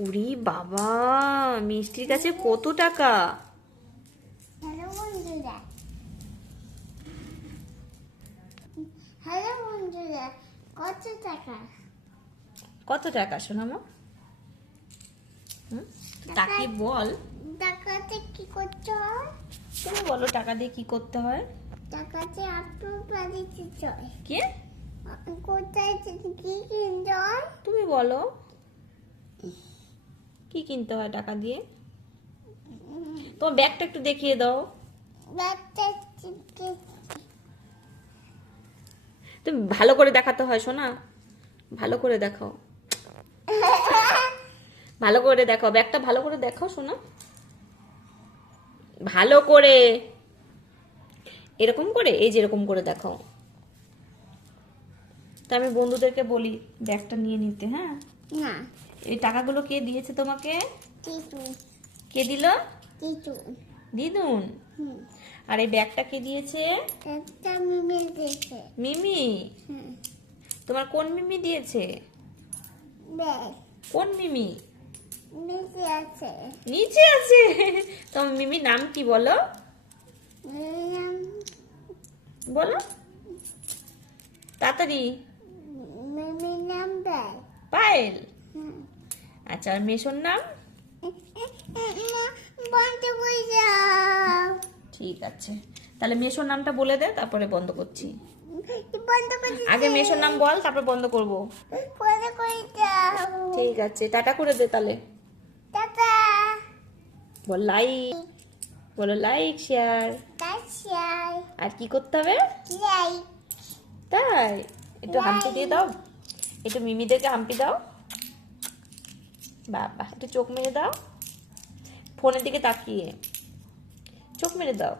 উরি বাবা, মিষ্টির কাছে কত টাকা? হ্যালো বন্ধুরা, হ্যালো বন্ধুরা, কত টাকা? কত টাকা সোনামা? তাকে বল। টাকাতে কি করতে হয়? তুমি বলো টাকা দিয়ে কি করতে হয়? টাকাতে আপনার বাড়িতে যায়। কে? কোথায় কি কিনতে হয়? তুমি বলো কি কিনতে হয় টাকা দিয়ে? তোমার ব্যাগটা একটু দেখিয়ে দাও। ব্যাগটা তুমি ভালো করে দেখাতে হয় সোনা, ভালো করে দেখাও, ভালো করে দেখাও, ব্যাগটা ভালো করে দেখাও সোনা, ভালো করে, এরকম করে, এই যে এরকম করে দেখাও। তা আমি বন্ধুদেরকে বলি ব্যাগটা নিয়ে নিতে। হ্যাঁ, না, এই টাকাগুলো কে দিয়েছে তোমাকে? টিটু কে দিল? টিটু। দিদুন। আর এই ব্যাগটা কে দিয়েছে? একটা মিমি দিয়েছে। মিমি। তোমার কোন মিমি দিয়েছে? ব্যাগ কোন মিমি? নিচে আছে। নিচে আছে? তোমার মিমি নাম কি বলো? বলো তাড়াতাড়ি। মিমির নাম ব্যাগ। পায়েল। আচ্ছা, আর মেশোর নাম? বন্ধ করে যাও। ঠিক আছে, তাহলে মেশোর নামটা বলে দে, তারপরে বন্ধ করছি। বন্ধ করে আগে মেশোর নাম বল, তারপর বন্ধ করব। বন্ধ করে যাও। ঠিক আছে, টাটা করে দে তাহলে। টাটা। বল লাইক, বলো লাইক শেয়ার। তাই আর কি করতে হবে? যাই। তাই একটু হাম্পি দিয়ে দাও, একটু মিমিদেরকে হাম্পি দাও। বাবা, একটু চোখ মেরে দাও, ফোনের দিকে তাকিয়ে চোখ মেরে দাও।